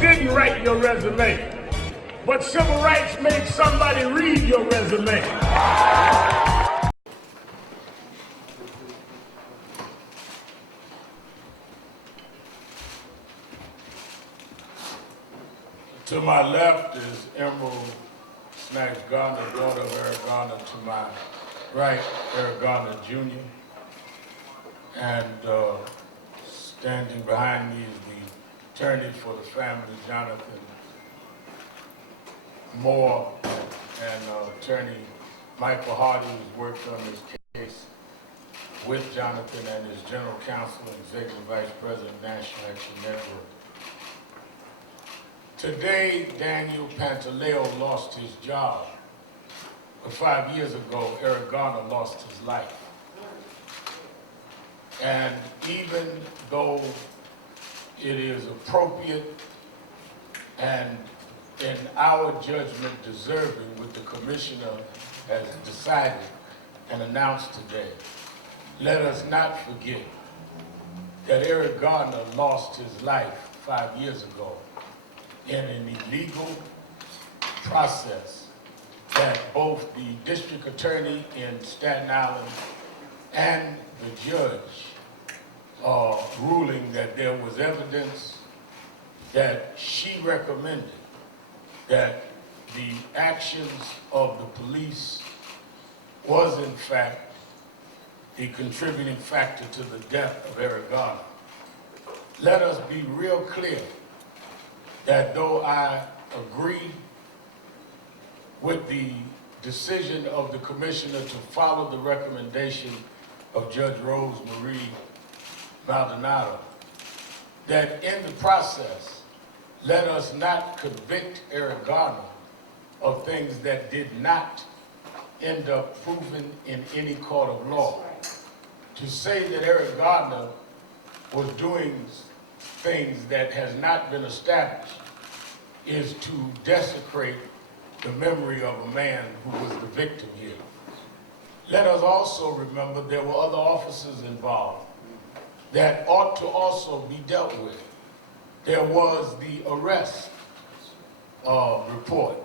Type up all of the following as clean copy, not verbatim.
didn't write your resume. But civil rights made somebody read your resume. To my left is Emerald Snacks Garner, daughter of Eric Garner. To my right, Eric Garner Jr. And standing behind me is the attorney for the family, Jonathan Moore, and attorney Michael Hardy, who's worked on this case with Jonathan, and his general counsel and executive vice president, National Action Network. Today, Daniel Pantaleo lost his job, but 5 years ago, Eric Garner lost his life. And even though it is appropriate and in our judgment deserving what the commissioner has decided and announced today, let us not forget that Eric Garner lost his life 5 years ago in an illegal process that both the district attorney in Staten Island and the judge ruling that there was evidence that she recommended that the actions of the police was in fact the contributing factor to the death of Eric Garner. Let us be real clear that though I agree with the decision of the commissioner to follow the recommendation of Judge Rose Marie Maldonado, that in the process, let us not convict Eric Garner of things that did not end up proven in any court of law. To say that Eric Garner was doing things that has not been established is to desecrate the memory of a man who was the victim here. Let us also remember there were other officers involved that ought to also be dealt with. There was the arrest report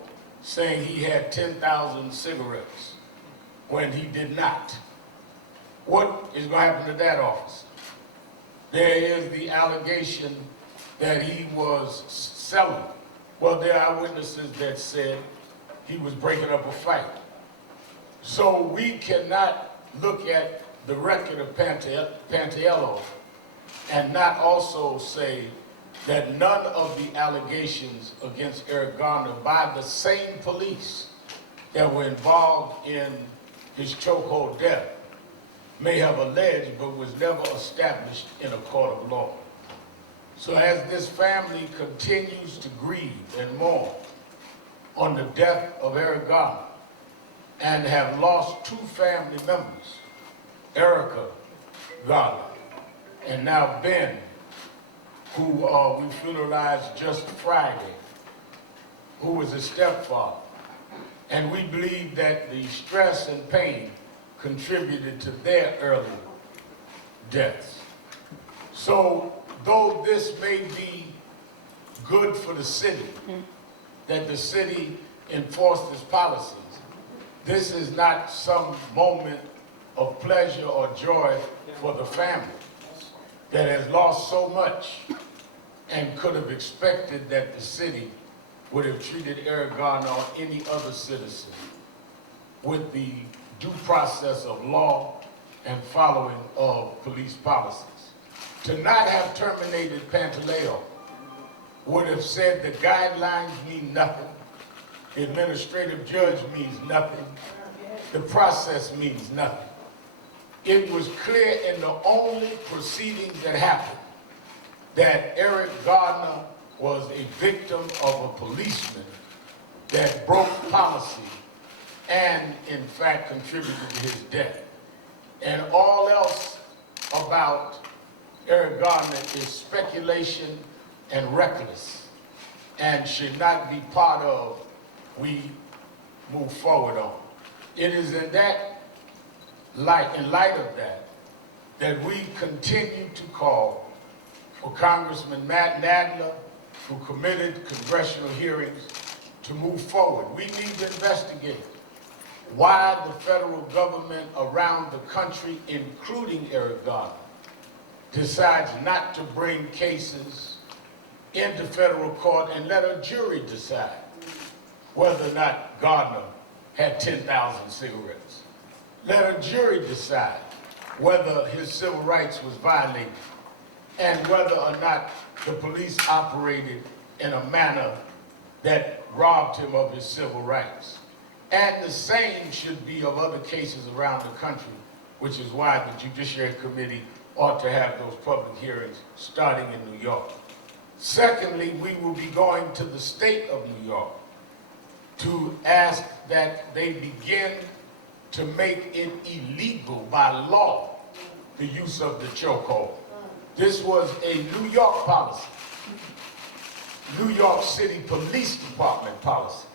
saying he had 10,000 cigarettes when he did not. What is going to happen to that officer? There is the allegation that he was selling. Well, there are witnesses that said he was breaking up a fight. So we cannot look at the record of Pantaleo and not also say that none of the allegations against Eric Garner by the same police that were involved in his chokehold death may have alleged but was never established in a court of law. So as this family continues to grieve and mourn on the death of Eric Garner and have lost two family members, Erica Garner and now Ben, who we funeralized just Friday, who was a stepfather. And we believe that the stress and pain contributed to their early deaths. So though this may be good for the city, that the city enforce its policies, this is not some moment of pleasure or joy for the family that has lost so much and could have expected that the city would have treated Eric Garner or any other citizen with the due process of law and following of police policies. To not have terminated Pantaleo would have said the guidelines mean nothing, the administrative judge means nothing, the process means nothing. It was clear in the only proceedings that happened that Eric Garner was a victim of a policeman that broke policy and in fact contributed to his death. And all else about Eric Garner is speculation and reckless and should not be part of we move forward on. It is in that light, in light of that, that we continue to call for Congressman Matt Nadler who committed congressional hearings to move forward. We need to investigate why the federal government around the country, including Eric Garner, decides not to bring cases into federal court and let a jury decide whether or not Gardner had 10,000 cigarettes. Let a jury decide whether his civil rights was violated and whether or not the police operated in a manner that robbed him of his civil rights. And the same should be of other cases around the country, which is why the Judiciary Committee ought to have those public hearings starting in New York. Secondly, we will be going to the state of New York to ask that they begin to make it illegal by law, the use of the chokehold. This was a New York policy, New York City Police Department policy.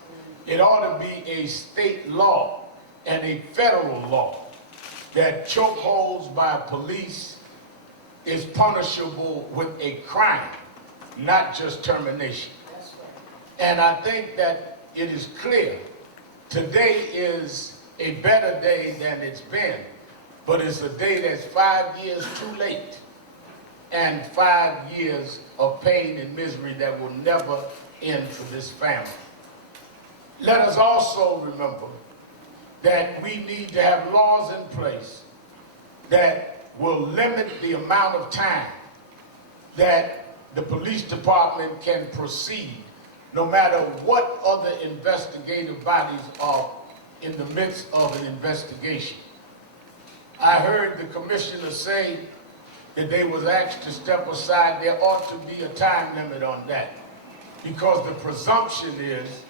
It ought to be a state law and a federal law that chokeholds by police is punishable with a crime, not just termination. That's right. And I think that it is clear today is a better day than it's been, but it's a day that's 5 years too late and 5 years of pain and misery that will never end for this family. Let us also remember that we need to have laws in place that will limit the amount of time that the police department can proceed, no matter what other investigative bodies are in the midst of an investigation. I heard the commissioner say that they was asked to step aside. There ought to be a time limit on that, because the presumption is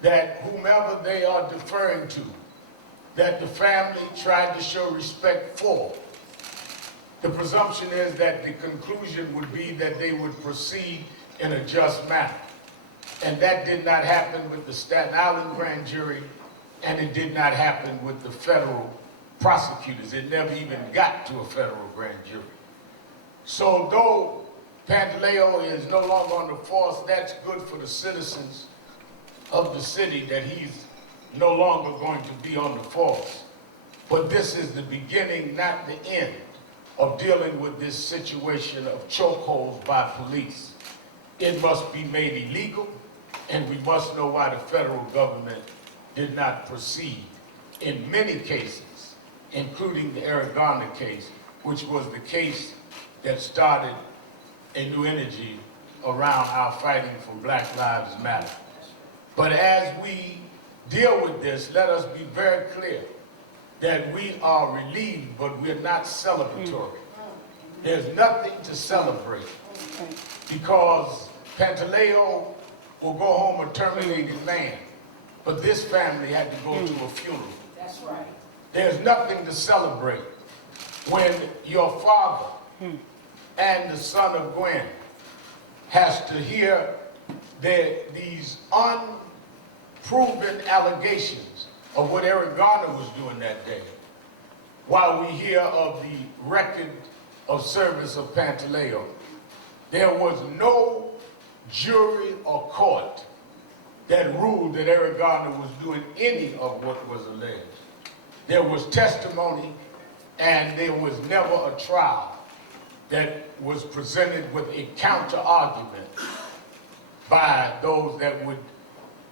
that whomever they are deferring to, that the family tried to show respect for, the presumption is that the conclusion would be that they would proceed in a just manner. And that did not happen with the Staten Island grand jury, and it did not happen with the federal prosecutors. It never even got to a federal grand jury. So though Pantaleo is no longer on the force, that's good for the citizens of the city that he's no longer going to be on the force. But this is the beginning, not the end, of dealing with this situation of chokeholds by police. It must be made illegal, and we must know why the federal government did not proceed in many cases, including the Eric Garner case, which was the case that started a new energy around our fighting for Black Lives Matter. But as we deal with this, let us be very clear that we are relieved, but we're not celebratory. There's nothing to celebrate, because Pantaleo will go home a terminated man, but this family had to go to a funeral. That's right. There's nothing to celebrate when your father and the son of Gwen has to hear these unproven allegations of what Eric Garner was doing that day, while we hear of the record of service of Pantaleo. There was no jury or court that ruled that Eric Garner was doing any of what was alleged. There was testimony, and there was never a trial that was presented with a counter-argument by those that would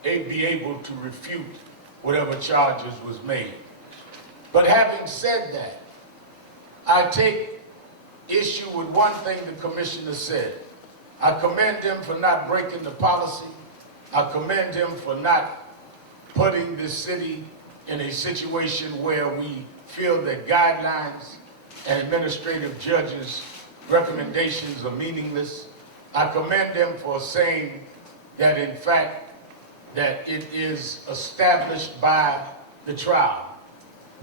be able to refute whatever charges was made. But having said that, I take issue with one thing the commissioner said. I commend him for not breaking the policy. I commend him for not putting this city in a situation where we feel that guidelines and administrative judges' recommendations are meaningless. I commend him for saying that, in fact, that it is established by the trial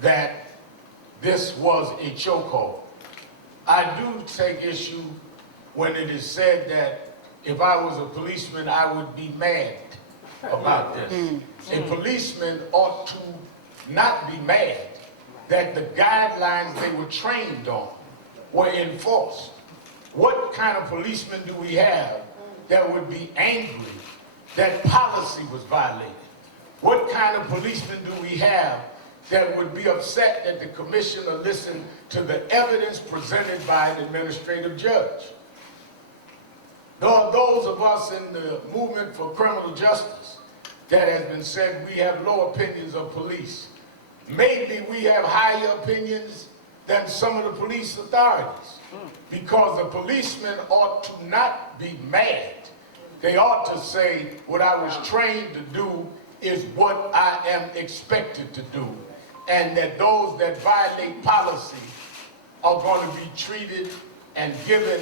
that this was a chokehold. I do take issue when it is said that if I was a policeman, I would be mad about this. A policeman ought to not be mad that the guidelines they were trained on were enforced. What kind of policeman do we have that would be angry that policy was violated? What kind of policemen do we have that would be upset that the commissioner listened to the evidence presented by an administrative judge? There are those of us in the movement for criminal justice that has been said we have low opinions of police. Maybe we have higher opinions than some of the police authorities, because the policemen ought to not be mad. They ought to say, what I was trained to do is what I am expected to do, and that those that violate policy are going to be treated and given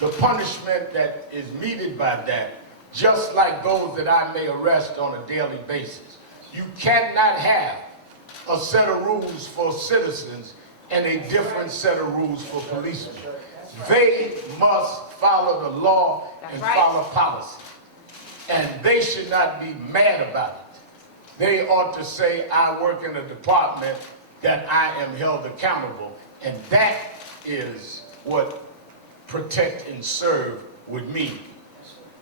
the punishment that is meted by that, just like those that I may arrest on a daily basis. You cannot have a set of rules for citizens and a different set of rules for policemen. They must follow the law and follow policy. And they should not be mad about it. They ought to say, I work in a department that I am held accountable. And that is what protect and serve would mean.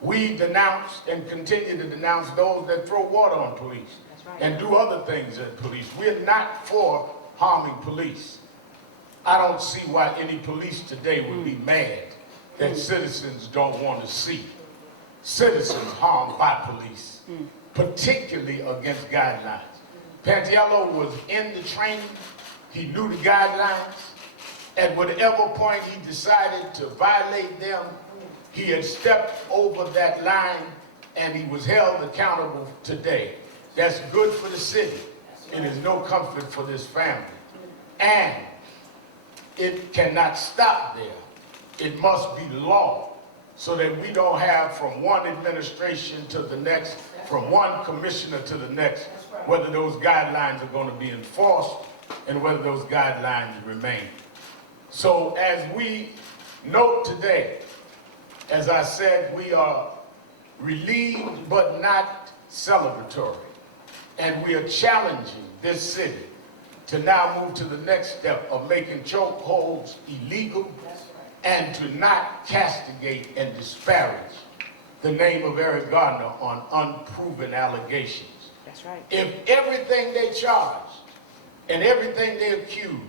We denounce and continue to denounce those that throw water on police and do other things at police. We're not for harming police. I don't see why any police today would be mad that citizens don't want to see citizens harmed by police, particularly against guidelines. Pantaleo was in the training. He knew the guidelines. At whatever point he decided to violate them, he had stepped over that line and he was held accountable today. That's good for the city. It is no comfort for this family. And it cannot stop there. It must be law, so that we don't have from one administration to the next, from one commissioner to the next, whether those guidelines are going to be enforced and whether those guidelines remain. So as we note today, as I said, we are relieved but not celebratory. And we are challenging this city to now move to the next step of making chokeholds illegal and to not castigate and disparage the name of Eric Garner on unproven allegations. That's right. If everything they charged and everything they accused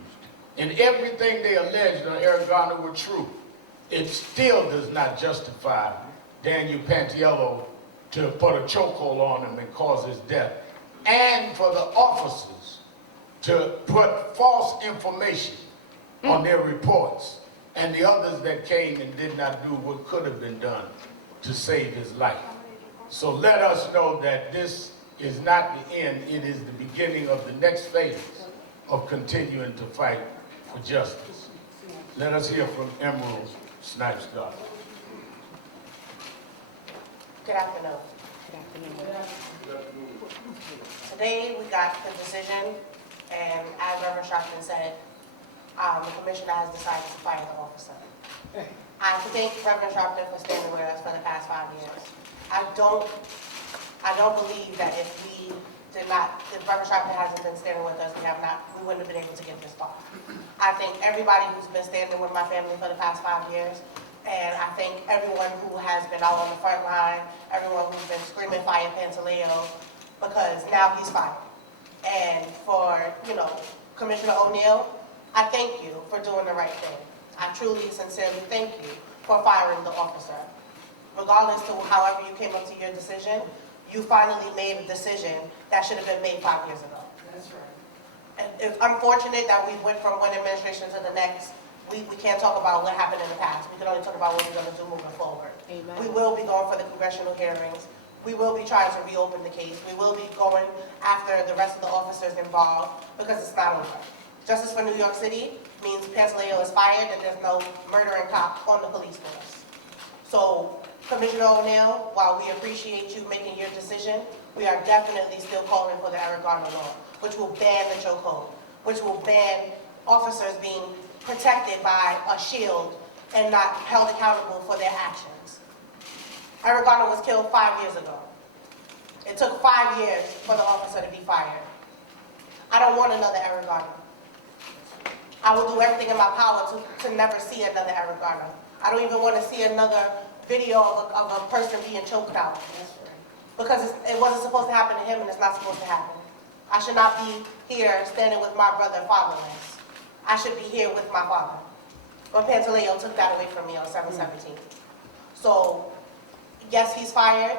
and everything they alleged on Eric Garner were true, it still does not justify Daniel Pantaleo to put a chokehold on him and cause his death, and for the officers to put false information on their reports, and the others that came and did not do what could have been done to save his life. So let us know that this is not the end, it is the beginning of the next phase of continuing to fight for justice. Let us hear from Emerald Snipes Garner. Good afternoon. Today we got the decision, and as Reverend Sharpton said, the commissioner has decided to fire the officer. I thank Reverend Sharpton for standing with us for the past 5 years. I don't believe that if Reverend Sharpton hasn't been standing with us, we wouldn't have been able to get this far. I thank everybody who's been standing with my family for the past 5 years, and I thank everyone who has been out on the front line, everyone who's been screaming fire Pantaleo, because now he's fired. And for, Commissioner O'Neill, I thank you for doing the right thing. I truly, sincerely thank you for firing the officer. Regardless to however you came up to your decision, you finally made a decision that should have been made 5 years ago. That's right. And it's unfortunate that we went from one administration to the next. We can't talk about what happened in the past. We can only talk about what we're going to do moving forward. Amen. We will be going for the congressional hearings. We will be trying to reopen the case. We will be going after the rest of the officers involved, because it's not over. Justice for New York City means Pantaleo is fired and there's no murdering cop on the police force. So, Commissioner O'Neill, while we appreciate you making your decision, we are definitely still calling for the Eric Garner law, which will ban the chokehold, which will ban officers being protected by a shield and not held accountable for their actions. Eric Garner was killed 5 years ago. It took 5 years for the officer to be fired. I don't want another Eric Garner. I will do everything in my power to never see another Eric Garner. I don't even want to see another video of a person being choked out. Because it wasn't supposed to happen to him and it's not supposed to happen. I should not be here standing with my brother fatherless. I should be here with my father. But Pantaleo took that away from me on 7/17. So, yes, he's fired,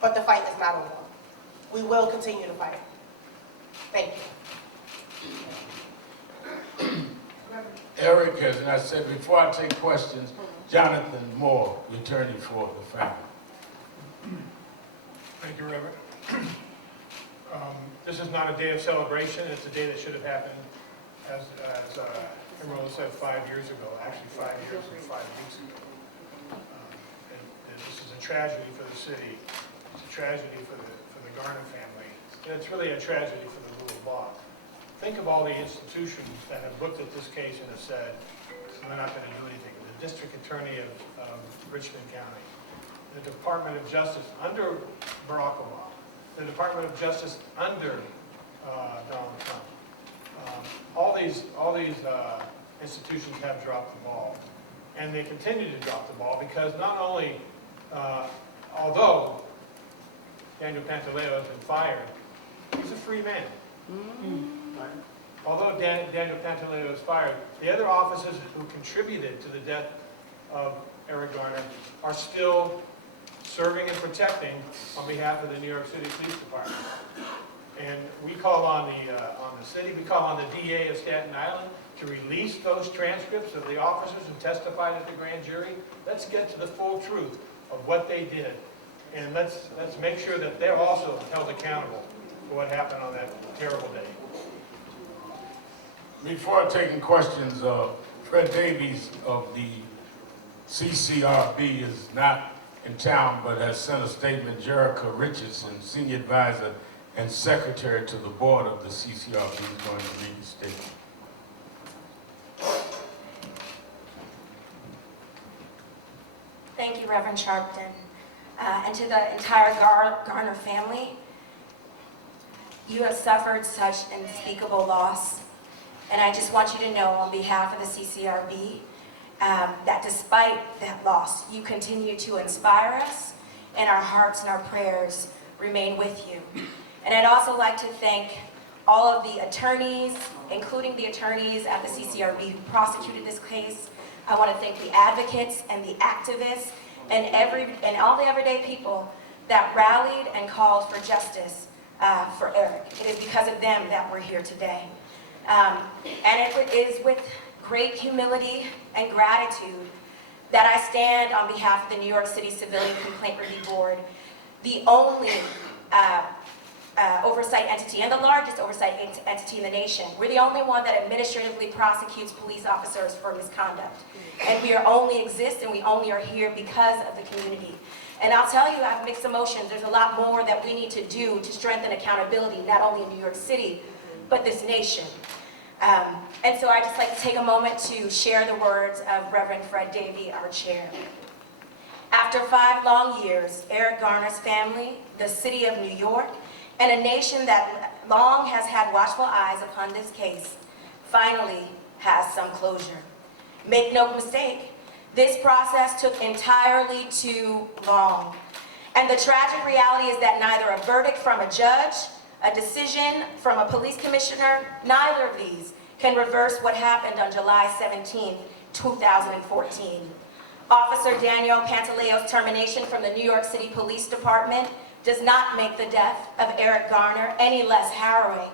but the fight is not over. We will continue to fight. Thank you. Eric has, and I said before I take questions, Jonathan Moore, the attorney for the family. Thank you, Reverend. This is not a day of celebration. It's a day that should have happened, as Emerald said, 5 years ago, actually 5 years and 5 weeks ago. And this is a tragedy for the city. It's a tragedy for the Garner family. And it's really a tragedy for the rule of law. Think of all the institutions that have looked at this case and have said, we're not going to do anything. The district attorney of Richmond County, the Department of Justice under Barack Obama, the Department of Justice under Donald Trump. All these institutions have dropped the ball, and they continue to drop the ball because not only, although Daniel Pantaleo has been fired, he's a free man. Although Daniel Pantaleo is fired, the other officers who contributed to the death of Eric Garner are still serving and protecting on behalf of the New York City Police Department. And we call on the city, we call on the DA of Staten Island to release those transcripts of the officers who testified at the grand jury. Let's get to the full truth of what they did. And let's make sure that they're also held accountable for what happened on that terrible day. Before taking questions, Fred Davies of the CCRB is not in town, but has sent a statement. Jerica Richardson, Senior Advisor and Secretary to the Board of the CCRB, is going to read the statement. Thank you, Reverend Sharpton. And to the entire Garner family, you have suffered such unspeakable loss. And I just want you to know on behalf of the CCRB that despite that loss, you continue to inspire us, and our hearts and our prayers remain with you. And I'd also like to thank all of the attorneys, including the attorneys at the CCRB who prosecuted this case. I want to thank the advocates and the activists and all the everyday people that rallied and called for justice for Eric. It is because of them that we're here today. And it is with great humility and gratitude that I stand on behalf of the New York City Civilian Complaint Review Board, the only oversight entity and the largest oversight entity in the nation. We're the only one that administratively prosecutes police officers for misconduct. And we only exist and we only are here because of the community. And I'll tell you, I have mixed emotions. There's a lot more that we need to do to strengthen accountability, not only in New York City, but this nation. And so I'd just like to take a moment to share the words of Reverend Fred Davey, our chair. After 5 long years, Eric Garner's family, the city of New York, and a nation that long has had watchful eyes upon this case, finally has some closure. Make no mistake, this process took entirely too long. And the tragic reality is that neither a verdict from a judge, a decision from a police commissioner, neither of these can reverse what happened on July 17, 2014. Officer Daniel Pantaleo's termination from the New York City Police Department does not make the death of Eric Garner any less harrowing,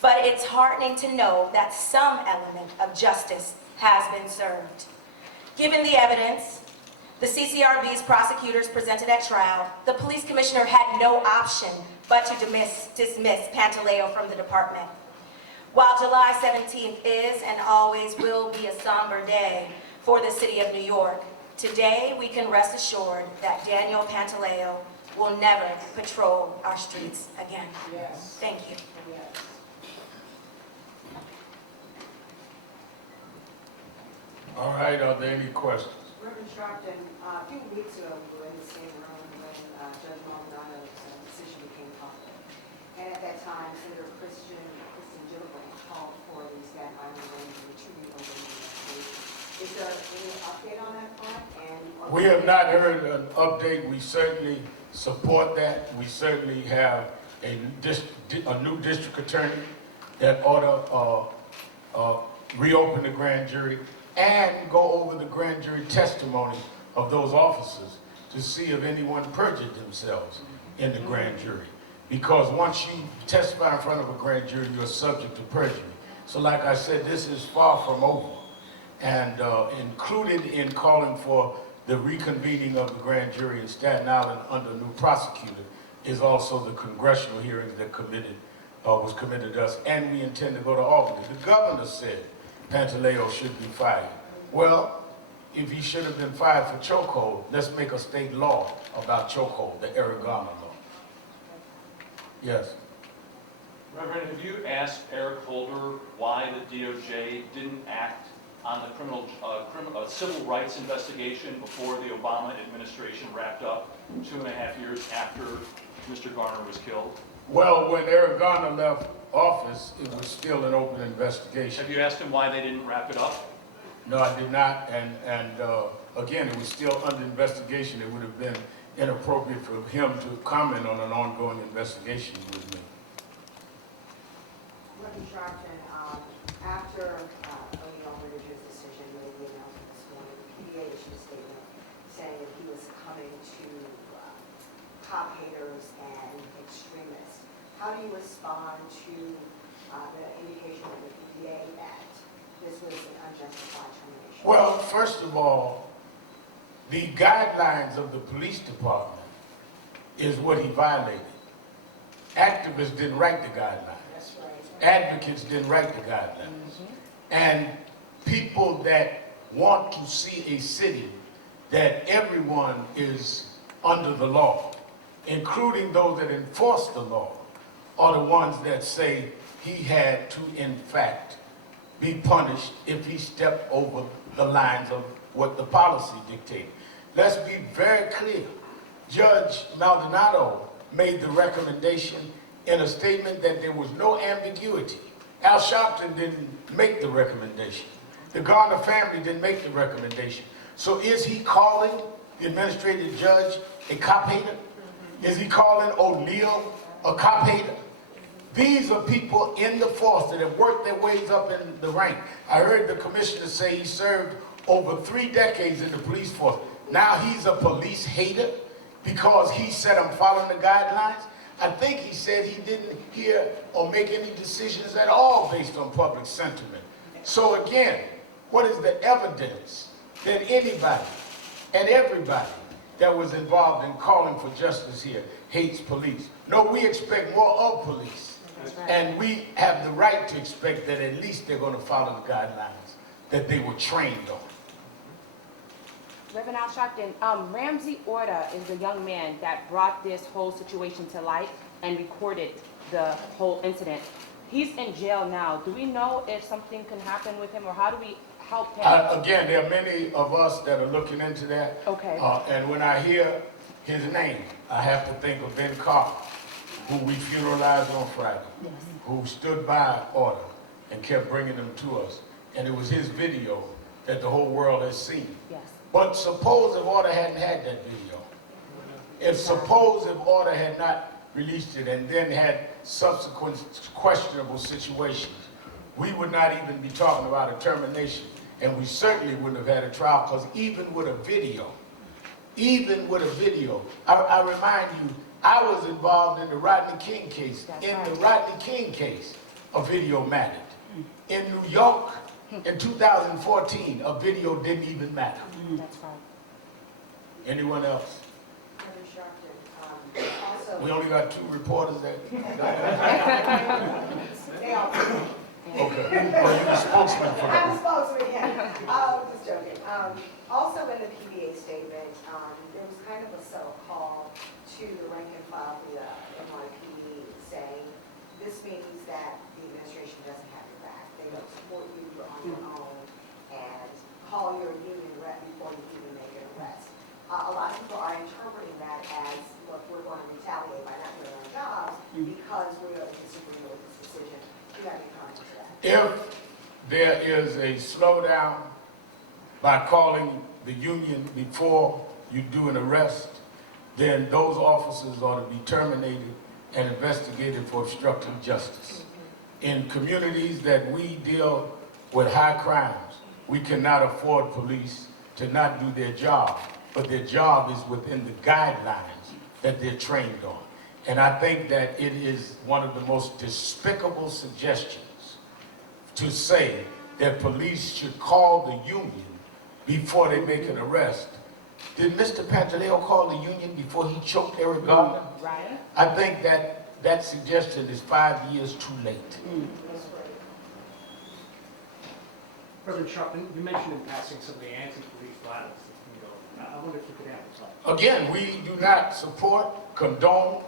but it's heartening to know that some element of justice has been served. Given the evidence the CCRB's prosecutors presented at trial, the police commissioner had no option but to dismiss Pantaleo from the department. While July 17th is and always will be a somber day for the city of New York, today we can rest assured that Daniel Pantaleo will never patrol our streets again. Yes. Thank you. Yes. All right, are there any questions? Reverend Sharpton, a few weeks ago, we were in the same room when Judge Maldondo's decision became public. And at that time, Senator Kristen Gillibrand called for the Staten Island Range to retreat over the Is there any update on that front? And are We have not heard an update. We certainly support that. We certainly have a new district attorney that ought to reopen the grand jury and go over the grand jury testimony of those officers to see if anyone perjured themselves in the grand jury. Because once you testify in front of a grand jury, you're subject to perjury. So like I said, this is far from over. And included in calling for the reconvening of the grand jury in Staten Island under new prosecutor is also the congressional hearings that was committed to us, and we intend to go to Albany. The governor said Pantaleo should be fired. Well, if he should have been fired for chokehold, let's make a state law about chokehold, the Arizona law. Yes. Reverend, have you asked Eric Holder why the DOJ didn't act on the civil rights investigation before the Obama administration wrapped up 2.5 years after Mr. Garner was killed? Well, when Eric Garner left office, it was still an open investigation. Have you asked him why they didn't wrap it up? No, I did not, and again, it was still under investigation. It would have been inappropriate for him to comment on an ongoing investigation with me. Reverend Sharpton, after O'Neill Ridge's decision made the announcement this morning, the PDA issued a statement saying that he was coming to cop haters and extremists. How do you respond to the indication of the PDA that this was an unjustified termination? Well, first of all, the guidelines of the police department is what he violated. Activists didn't write the guidelines. That's right. Advocates didn't write the guidelines. And people that want to see a city that everyone is under the law, including those that enforce the law, are the ones that say he had to, in fact, be punished if he stepped over the lines of what the policy dictated. Let's be very clear. Judge Maldonado made the recommendation in a statement that there was no ambiguity. Al Sharpton didn't make the recommendation. The Garner family didn't make the recommendation. So is he calling the administrative judge a cop hater? Is he calling O'Neill a cop hater? These are people in the force that have worked their ways up in the rank. I heard the commissioner say he served over 3 decades in the police force. Now he's a police hater because he said I'm following the guidelines. I think he said he didn't hear or make any decisions at all based on public sentiment. So again, what is the evidence that anybody and everybody that was involved in calling for justice here hates police? No, we expect more of police. And we have the right to expect that at least they're going to follow the guidelines that they were trained on. Reverend Al Sharpton, Ramsey Orta is the young man that brought this whole situation to light and recorded the whole incident. He's in jail now. Do we know if something can happen with him, or how do we help him? Again, there are many of us that are looking into that. Okay. And when I hear his name, I have to think of Ben Carter, who we funeralized on Friday, Yes. who stood by Orta and kept bringing them to us. And it was his video that the whole world has seen. Yes. But suppose if Orta hadn't had that video, suppose if Orta had not released it and then had subsequent questionable situations, we would not even be talking about a termination, and we certainly wouldn't have had a trial, because even with a video, I remind you, I was involved in the Rodney King case. That's In right. the Rodney King case, a video mattered. In New York, in 2014, a video didn't even matter. That's right. Anyone else? Reverend Sharpton, also, We only got 2 reporters that. they all, Okay. Well, you're the spokesman for I'm a them. spokesman, yeah. Just joking. Also in the PBA statement, there was kind of a subtle call to the rank and file of the NYPD saying, this means that the administration doesn't have your back. They don't support you, you're on your own, and call your union rep before you even make an arrest. A lot of people are interpreting that as, look, we're going to retaliate by not doing our jobs because we're going to disagree with this decision. You got to be conscious of that. If there is a slowdown by calling the union before you do an arrest, then those officers ought to be terminated and investigated for obstructing justice. In communities that we deal with high crimes, we cannot afford police to not do their job, but their job is within the guidelines that they're trained on. And I think that it is one of the most despicable suggestions to say that police should call the union before they make an arrest. Did Mr. Pantaleo call the union before he choked Eric Garner? Right? I think that suggestion is 5 years too late. President Sharpton, you mentioned in passing some of the anti-police violence that's been going on. I wonder if you could amplify. Again, we do not support, condone,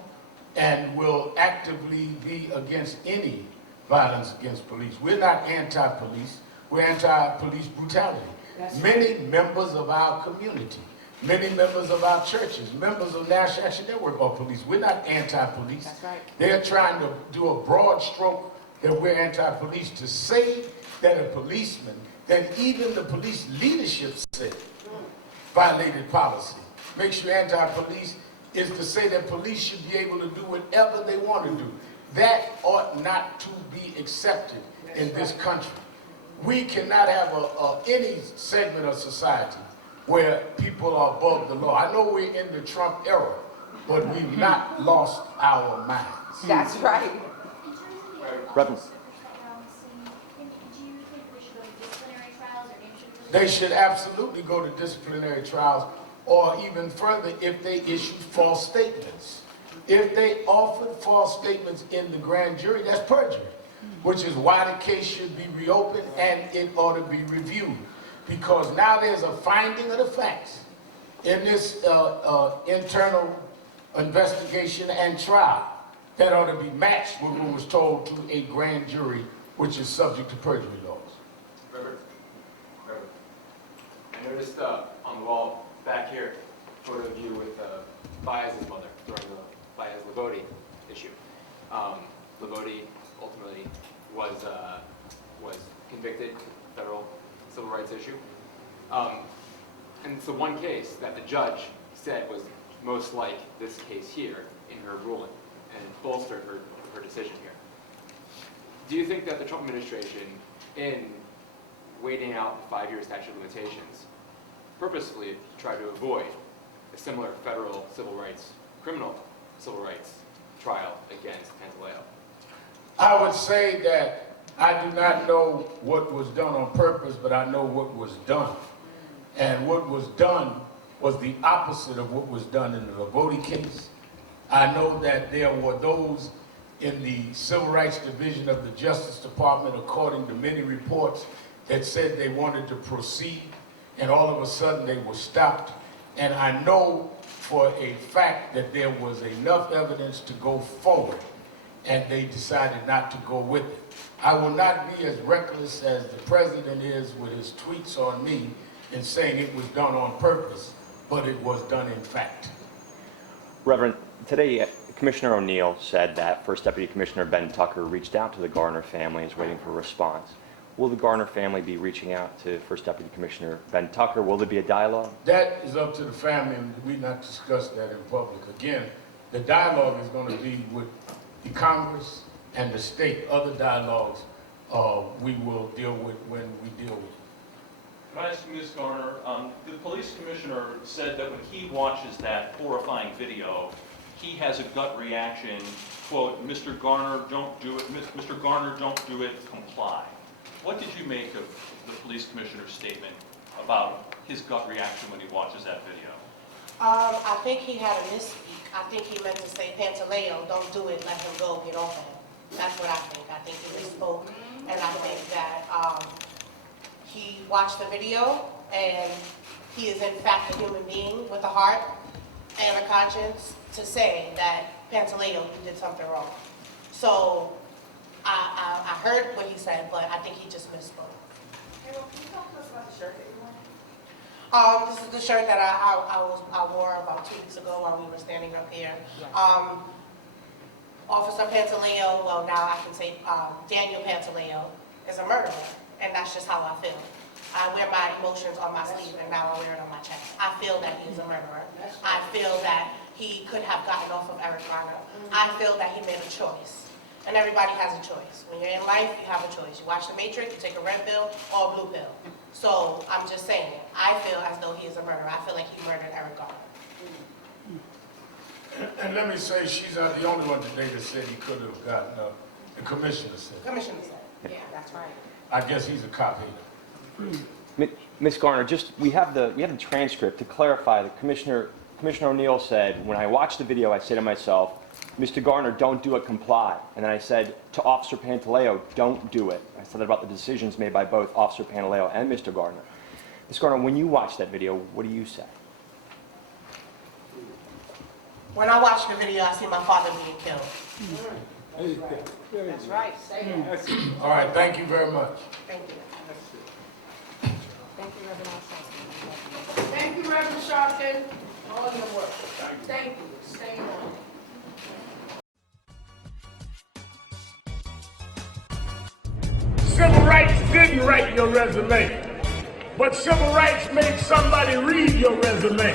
and will actively be against any violence against police. We're not anti-police, we're anti-police brutality. Many members of our community, many members of our churches, members of National Action Network are police. We're not anti-police. That's right. They're trying to do a broad stroke that we're anti-police. To say that a policeman, that even the police leadership said violated policy, makes you anti-police, is to say that police should be able to do whatever they want to do. That ought not to be accepted in this country. We cannot have any segment of society where people are above the law. I know we're in the Trump era, but we've not lost our minds. That's right. In terms of the Reverend. officers that now seeing, do you think we should go to disciplinary trials or injury? They should absolutely go to disciplinary trials, or even further, if they issued false statements. If they offered false statements in the grand jury, that's perjury, which is why the case should be reopened and it ought to be reviewed. Because now there's a finding of the facts in this internal investigation and trial that ought to be matched with what was told to a grand jury, which is subject to perjury laws. Reverend, I noticed on the wall back here, a photo of you with Baez's mother during the Baez-Levoti issue. Levoti ultimately was convicted, federal civil rights issue. And it's the one case that the judge said was most like this case here in her ruling and bolstered her decision here. Do you think that the Trump administration, in waiting out the 5-year statute of limitations, purposefully tried to avoid a similar federal civil rights, criminal civil rights trial against Pantaleo? I would say that I do not know what was done on purpose, but I know what was done. And what was done was the opposite of what was done in the Levoti case. I know that there were those in the Civil Rights Division of the Justice Department, according to many reports, that said they wanted to proceed, and all of a sudden they were stopped. And I know for a fact that there was enough evidence to go forward, and they decided not to go with it. I will not be as reckless as the president is with his tweets on me in saying it was done on purpose, but it was done in fact. Reverend, today Commissioner O'Neill said that First Deputy Commissioner Ben Tucker reached out to the Garner family and is waiting for a response. Will the Garner family be reaching out to First Deputy Commissioner Ben Tucker? Will there be a dialogue? That is up to the family, and we not discuss that in public. Again, the dialogue is going to be with the Congress and the state. Other dialogues we will deal with when we deal with it. Can I ask Ms. Garner, the police commissioner said that when he watches that horrifying video, he has a gut reaction, quote, Mr. Garner, don't do it, Mr. Garner, don't do it, comply. What did you make of the police commissioner's statement about his gut reaction when he watches that video? I think he had a misspeak. I think he meant to say, Pantaleo, don't do it, let him go, get off of him. That's what I think. I think he misspoke, and I think that he watched the video, and he is in fact a human being with a heart and a conscience to say that, Pantaleo, you did something wrong. So I heard what he said, but I think he just misspoke. Hey, well, can you talk to us about the shirt that you're wearing? This is the shirt that I wore about 2 weeks ago while we were standing up here. Officer Pantaleo, well now I can say Daniel Pantaleo, is a murderer, and that's just how I feel. I wear my emotions on my sleeve, and now I wear it on my chest. I feel that he is a murderer. I feel that he could have gotten off of Eric Garner. I feel that he made a choice. And everybody has a choice. When you're in life, you have a choice. You watch The Matrix, you take a red pill or a blue pill. So I'm just saying, I feel as though he is a murderer. I feel like he murdered Eric Garner. And let me say, she's not the only one today that said he could have gotten up. The commissioner said. Commissioner said. Yeah, that's right. I guess he's a cop hater. Ms. Garner, we have the transcript to clarify that Commissioner O'Neill said, when I watched the video, I said to myself, Mr. Garner, don't do it, comply. And then I said to Officer Pantaleo, don't do it. I said that about the decisions made by both Officer Pantaleo and Mr. Garner. Ms. Garner, when you watched that video, what do you say? When I watch the video, I see my father being killed. That's right. All right, thank you very much. Thank you. Thank you, Reverend Alston. Thank you, Reverend Sharpton, all your work. Thank you. Stay on. Civil rights didn't write your resume, but civil rights made somebody read your resume.